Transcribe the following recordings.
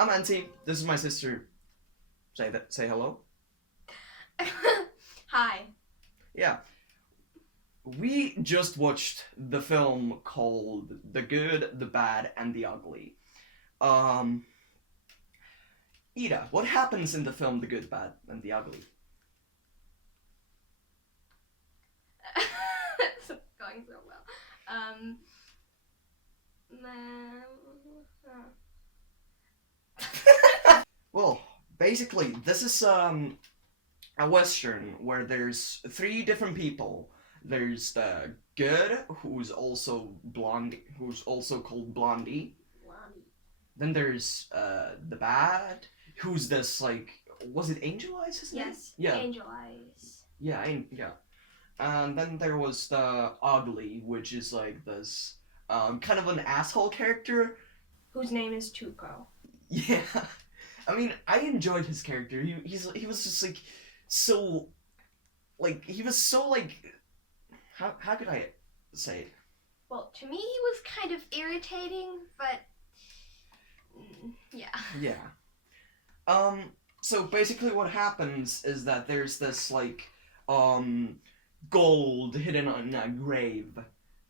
I'm Auntie. This is my sister. Say hello. Hi. Yeah. We just watched the film called The Good, the Bad, and the Ugly. Um, Ida, what happens in the film The Good, Bad, and the Ugly? It's going so well. Well, basically, this is a western where there's three different people. There's the good, who's also who's also called Blondie. Blondie. Then there's the bad, who's this like, was it Angel Eyes? His name? Yes. Yeah. Angel Eyes. Yeah. Yeah. And then there was the ugly, which is like this kind of an asshole character. Whose name is Tuco. Yeah. I mean, I enjoyed his character. He was just like so like he was so like how could I say it? Well, to me, he was kind of irritating, but yeah. Yeah. So basically what happens is that there's this like gold hidden in a grave,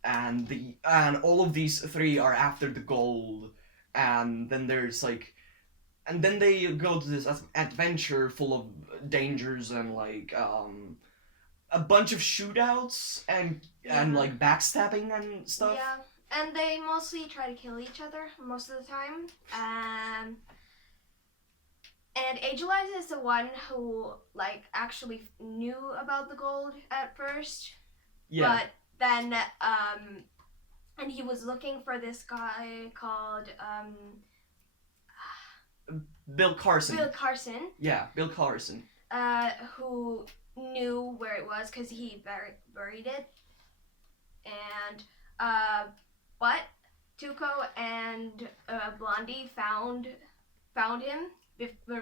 and all of these three are after the gold, and then there's like and then they go to this adventure full of dangers and like a bunch of shootouts and like backstabbing and stuff. Yeah, and they mostly try to kill each other most of the time. And Angel Eyes is the one who like actually knew about the gold at first. Yeah. But then and he was looking for this guy called Bill Carson. Bill Carson. Yeah, Bill Carson. Who knew where it was because he buried it. And but Tuco and Blondie found him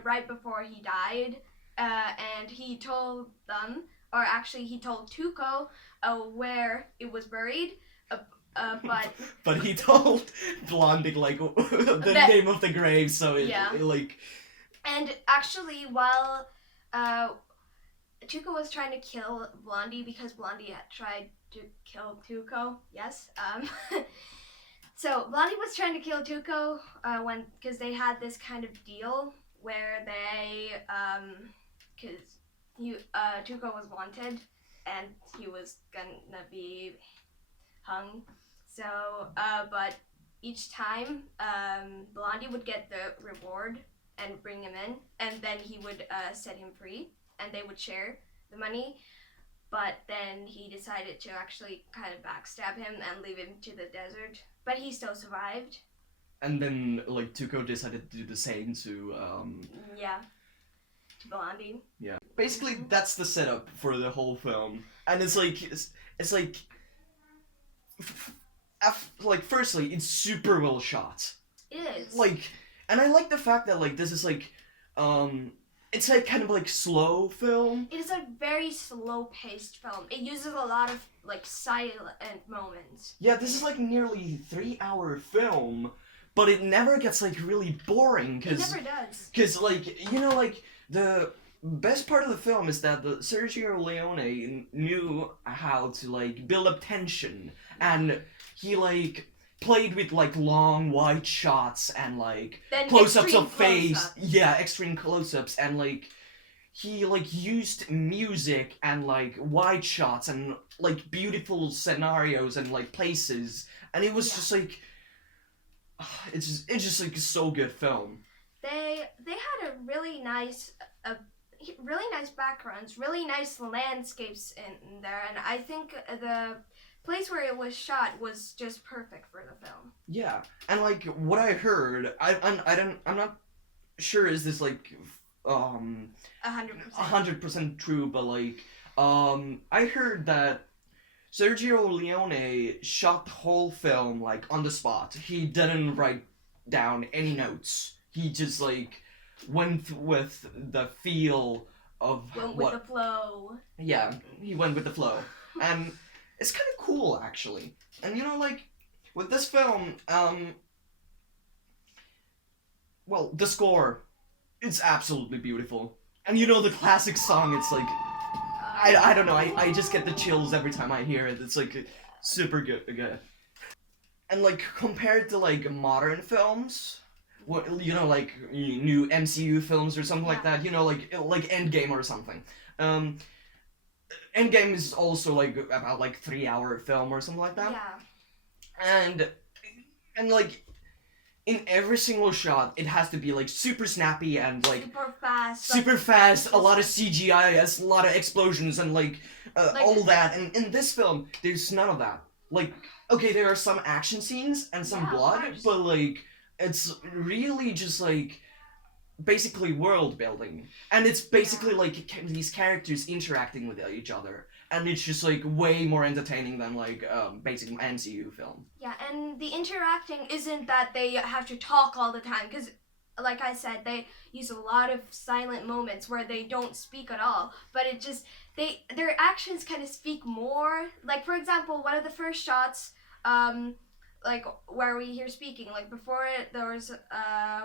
right before he died, and he told them, or actually he told Tuco where it was buried, but but he told Blondie like the name of the grave, so it like. And actually, while Tuco was trying to kill Blondie because Blondie had tried to kill Tuco, yes. So Blondie was trying to kill Tuco because they had this kind of deal where they because Tuco was wanted and he was gonna be hung. So but each time Blondie would get the reward and bring him in, and then he would set him free, and they would share the money. But then he decided to actually kind of backstab him and leave him to the desert. But he still survived. And then, like, Tuco decided to do the same to, Yeah. To Blondie. Yeah. Basically, that's the setup for the whole film. And it's like... like, firstly, it's super well shot. It is. Like, and I like the fact that, like, this is, like, it's like kind of like slow film. It is a very slow-paced film. It uses a lot of like silent moments. Yeah, this is like nearly 3-hour film, but it never gets like really boring. It never does. Cause like you know like the best part of the film is that the Sergio Leone knew how to like build up tension, and he like played with like long wide shots and like Then close-ups of face. close-ups. Yeah, extreme close-ups, and like he like used music and like wide shots and like beautiful scenarios and like places, and it was just like it's just like a so good film. They had a really nice backgrounds, really nice landscapes in there, and I think the place where it was shot was just perfect for the film. Yeah, and like what I heard, I'm not sure is this like 100% true, but like I heard that Sergio Leone shot the whole film like on the spot. He didn't write down any notes. He just like went with the feel of with the flow. Yeah, he went with the flow, and it's kind of cool actually. And you know, like with this film, well, the score, it's absolutely beautiful. And you know the classic song, it's like, I don't know, I just get the chills every time I hear it. It's like super good. And like compared to like modern films, what you know like new MCU films or something like Yeah. that, you know like Endgame or something. Um, Endgame is also like about like 3 hour film or something like that. Yeah. And like in every single shot, it has to be like super snappy and like Super fast. super like, fast, a just, lot of CGI, a lot of explosions, and like, Like- all that. And in this film, there's none of that. Like, okay, there are some action scenes and some Yeah, of blood, course. but like, it's really just like basically world building, and it's basically like these characters interacting with each other, and it's just like way more entertaining than like basic MCU film. Yeah, and the interacting isn't that they have to talk all the time, because, like I said, they use a lot of silent moments where they don't speak at all. But it just their actions kind of speak more. Like, for example, one of the first shots, like where we hear speaking, like before it, there was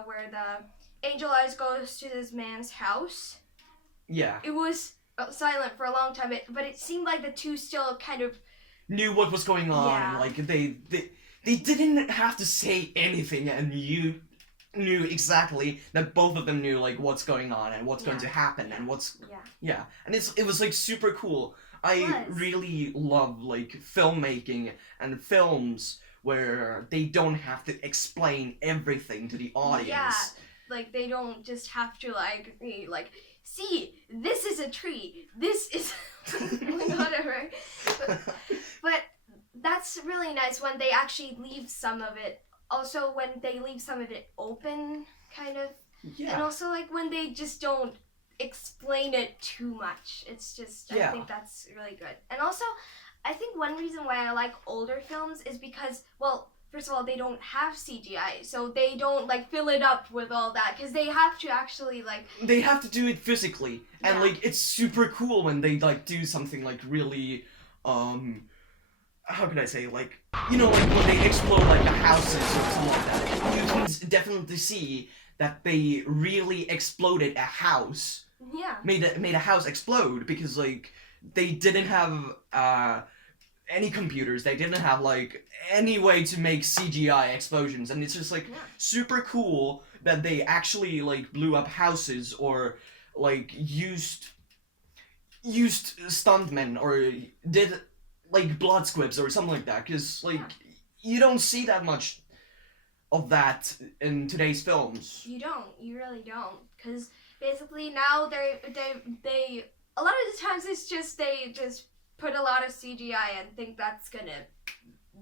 where the Angel Eyes goes to this man's house. Yeah, It was silent for a long time, but it seemed like the two still kind of knew what was going on, Yeah. and like they didn't have to say anything, and you knew exactly that both of them knew like what's going on and what's going to happen and what's yeah. and it was like super cool. I was. really love like filmmaking and films where they don't have to explain everything to the audience. Yeah, like they don't just have to like see, this is a tree, this is whatever. But that's really nice when they actually leave some of it. Also, when they leave some of it open, kind of, and Yeah. also like when they just don't explain it too much. It's just I Yeah. think that's really good. And also, I think one reason why I like older films is because, well, first of all, they don't have CGI, so they don't like fill it up with all that, because they have to actually like They have to do it physically, and Yeah. like it's super cool when they like do something like really how can I say, like, you know, like when they explode like the houses or something like that, you can definitely see that they really exploded a house, yeah. made a house explode, because like they didn't have any computers, they didn't have like any way to make CGI explosions, and it's just like Yeah. super cool that they actually like blew up houses or like used stuntmen or did like blood squibs or something like that, because like you don't see that much of that in today's films. You really don't, because basically now they a lot of the times it's just they just put a lot of CGI and think that's gonna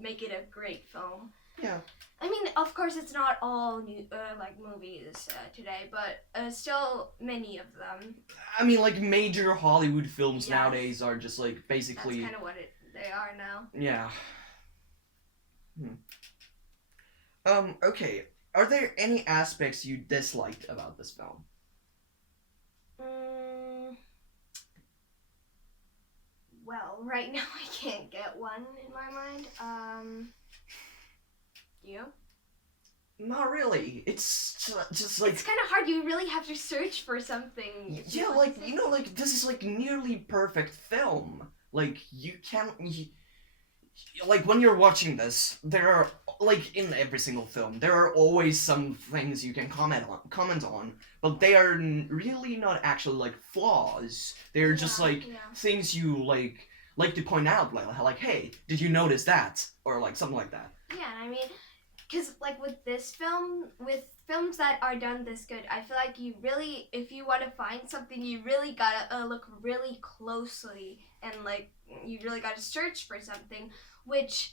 make it a great film. Yeah. I mean, of course, it's not all new like movies today, but still many of them. I mean, like major Hollywood films Yes. nowadays are just like That's basically kind of what they are now. yeah. Okay. Are there any aspects you disliked about this film? Well, right now I can't get one in my mind. You? Not really. It's just like It's kind of hard. You really have to search for something. yeah, like you know, like this is like nearly perfect film. Like you can't. Like when you're watching this, there are like in every single film, there are always some things you can comment on, but they are really not actually like flaws. They're just like things you like to point out, like hey, did you notice that, or like something like that. Yeah, and I mean, because like with this film, with films that are done this good, I feel like you really, if you want to find something, you really gotta look really closely, and like you really gotta search for something, which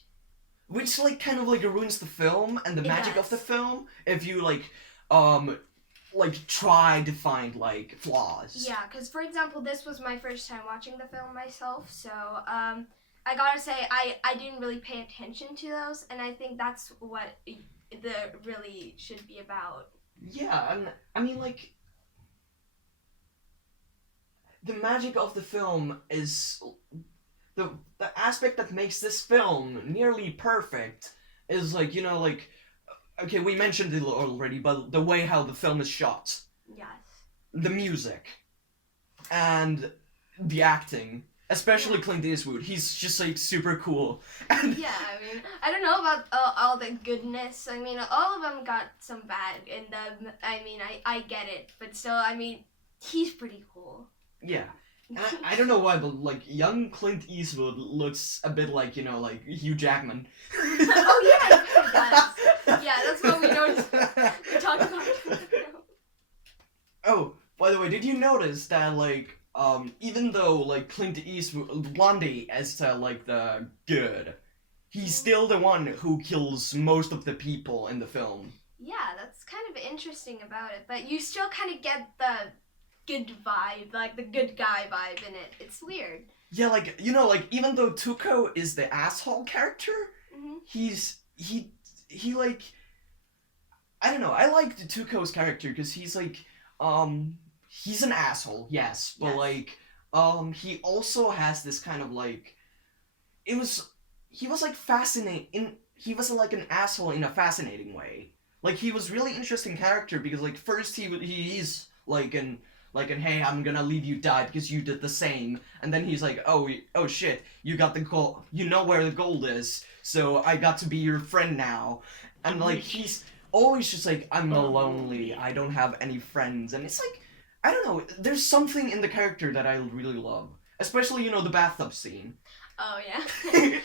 like kind of like ruins the film and the It magic of the does. film if you like try to find like flaws. Yeah, because for example, this was my first time watching the film myself, so I gotta say I didn't really pay attention to those, and I think that's what the really should be about. Yeah, and I mean like the magic of the film is the aspect that makes this film nearly perfect is like, you know, like okay, we mentioned it already, but the way how the film is shot, Yes. the music, and the acting, especially Yeah. Clint Eastwood, he's just like super cool. And Yeah, I mean, I don't know about all the goodness. I mean, all of them got some bad in them. I mean, I get it, but still, I mean, he's pretty cool. yeah. And I don't know why, but like young Clint Eastwood looks a bit like, you know, like Hugh Jackman. Oh yeah, he really does. Yeah, that's what we noticed. We talked about it. Oh, by the way, did you notice that like even though like Clint Eastwood Blondie is like the good, he's still the one who kills most of the people in the film. Yeah, that's kind of interesting about it, but you still kind of get the good vibe, like the good guy vibe in it. It's weird. Yeah, like you know, like even though Tuco is the asshole character, he like I don't know. I like the Tuco's character because he's like he's an asshole, yes, but Yes. like he also has this kind of like it was he was like fascinating. He was like an asshole in a fascinating way. Like he was really interesting character because like first he's like an hey, I'm gonna leave you die because you did the same, and then he's like oh shit, you got the gold, you know where the gold is, so I got to be your friend now, and like he's always just like I'm lonely, I don't have any friends, and it's like I don't know, there's something in the character that I really love, especially you know the bathtub scene. Oh yeah.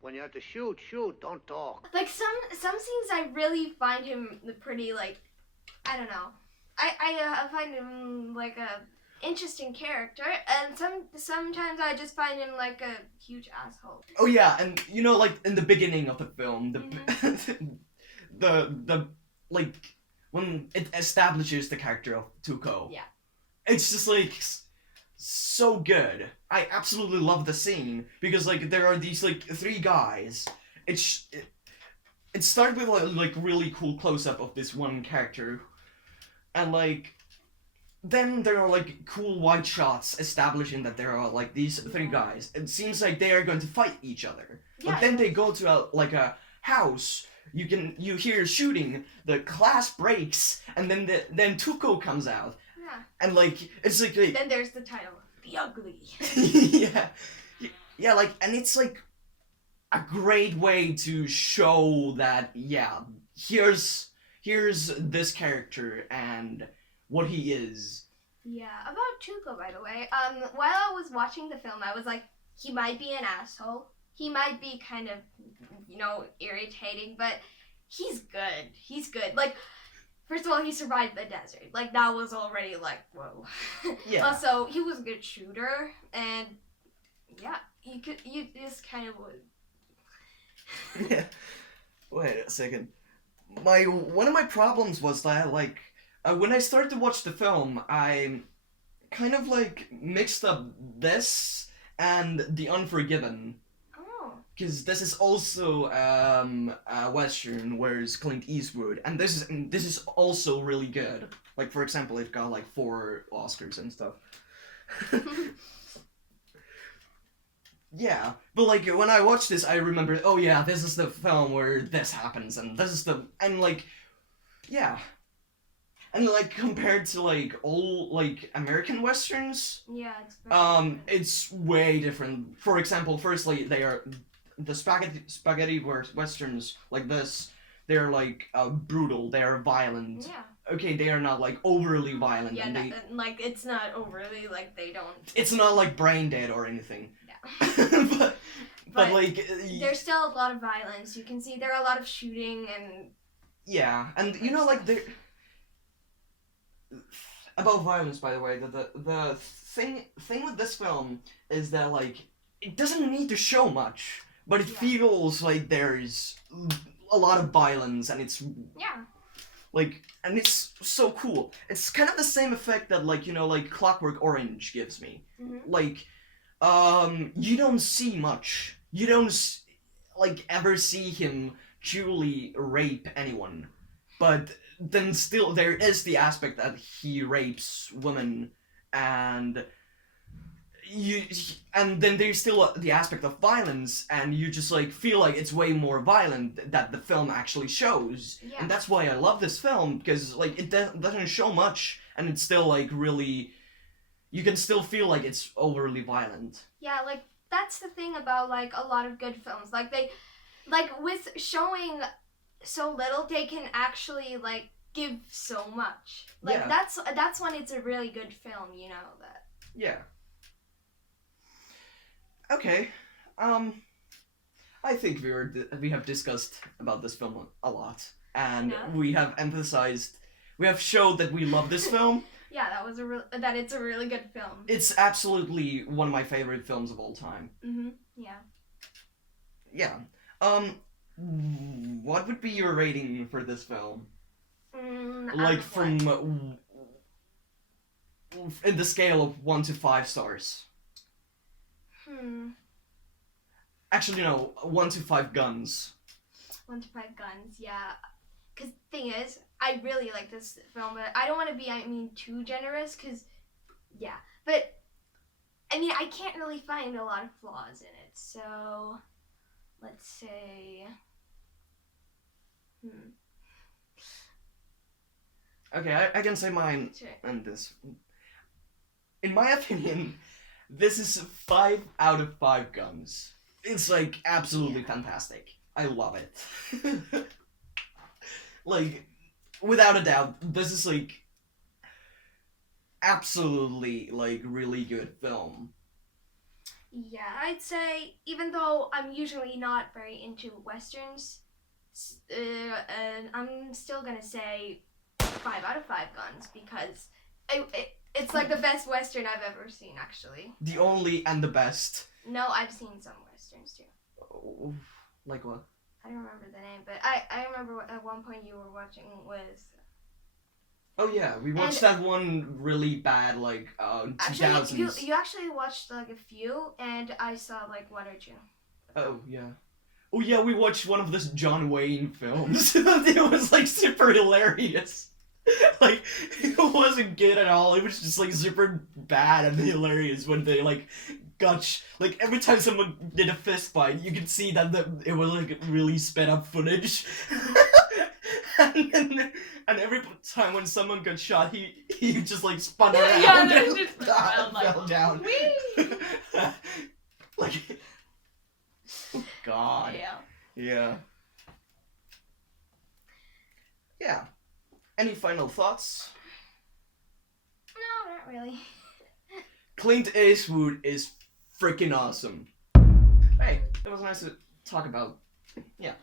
When you have to shoot, shoot, don't talk. Like some scenes, I really find him pretty like, I don't know. I find him like a interesting character, and sometimes I just find him like a huge asshole. Oh yeah, and you know, like in the beginning of the film, the like when it establishes the character of Tuco. Yeah. It's just like so good. I absolutely love the scene because like there are these like three guys. It started with like really cool close up of this one character, and like then there are like cool wide shots establishing that there are like these three guys. It seems like they are going to fight each other. Yeah, But then they go to a house. You hear shooting. The glass breaks, and then Tuco comes out, Yeah. and like it's like Then there's the title, The Ugly. yeah, yeah, like and it's like a great way to show that yeah, here's this character and what he is. Yeah, about Tuco, by the way. While I was watching the film, I was like, he might be an asshole. He might be kind of, you know, irritating, but he's good. He's good. Like, first of all, he survived the desert. Like, that was already like, whoa. Yeah. Also, he was a good shooter, and yeah, you just kind of would. Yeah. Wait a second. One of my problems was that like when I started to watch the film, I kind of like mixed up this and The Unforgiven. Oh. Because this is also a western, whereas Clint Eastwood, and this is also really good. Like for example, it got like 4 Oscars and stuff. Yeah, but like when I watched this, I remember, oh yeah, this is the film where this happens, and this is and like, yeah, and like compared to like all like American westerns, Yeah, it's very different. it's way different. For example, firstly, they are the spaghetti westerns like this. They're like brutal. They are violent. Yeah. Okay, they are not like overly violent. Yeah, and no, they, like it's not overly like they don't. it's not like Brain Dead or anything. Yeah. but But like There's still a lot of violence. You can see there are a lot of shooting and. yeah, and you know like there about violence, by the way, the thing with this film is that like it doesn't need to show much, but it Yeah. feels like there's a lot of violence, and it's Yeah. like, and it's so cool. It's kind of the same effect that like you know like Clockwork Orange gives me. Mhm. Like, you don't see much. You don't like ever see him truly rape anyone, but then still there is the aspect that he rapes women, and and then there's still the aspect of violence, and you just like feel like it's way more violent that the film actually shows. Yeah. And that's why I love this film, because like it doesn't show much, and it's still like really, you can still feel like it's overly violent. Yeah, like that's the thing about like a lot of good films. Like they, like with showing so little, they can actually like give so much. Like Yeah. that's when it's a really good film, you know that. Yeah. Okay. I think we have discussed about this film a lot, and Yeah. we have showed that we love this film. Yeah, that it's a really good film. It's absolutely one of my favorite films of all time. Yeah. Yeah. What would be your rating for this film? Out Like of from what? in the scale of 1 to 5 stars. Actually, no, 1 to 5 guns. 1 to 5 guns, yeah. Cause thing is, I really like this film, but I don't want to be, too generous, cause, yeah. But, I can't really find a lot of flaws in it, so, let's say, Okay, I can say mine Sure. and this. In my opinion, this is 5 out of 5 guns. It's like absolutely fantastic. I love it. Like, without a doubt, this is like absolutely like really good film. Yeah, I'd say, even though I'm usually not very into westerns, and I'm still gonna say 5 out of 5 guns, because it's like the best western I've ever seen, actually. The only and the best. No, I've seen some westerns too. Oh, like what? I don't remember the name, but I remember at one point you were watching was... Oh yeah, we watched that one really bad like 2000s. Actually, you actually watched like a few, and I saw like 1 or 2. Oh yeah. Oh yeah, we watched one of this John Wayne films. It was like super hilarious. Like it wasn't good at all. It was just like super bad and hilarious when they like got like every time someone did a fist fight, you could see that it was like really sped up footage. and every time when someone got shot, he just like spun around Yeah, and they just spun around, like, fell down. Whee! Like, oh God. Yeah. Yeah. Yeah. Any final thoughts? No, not really. Clint Eastwood is freaking awesome. Hey, it was nice to talk about. Yeah.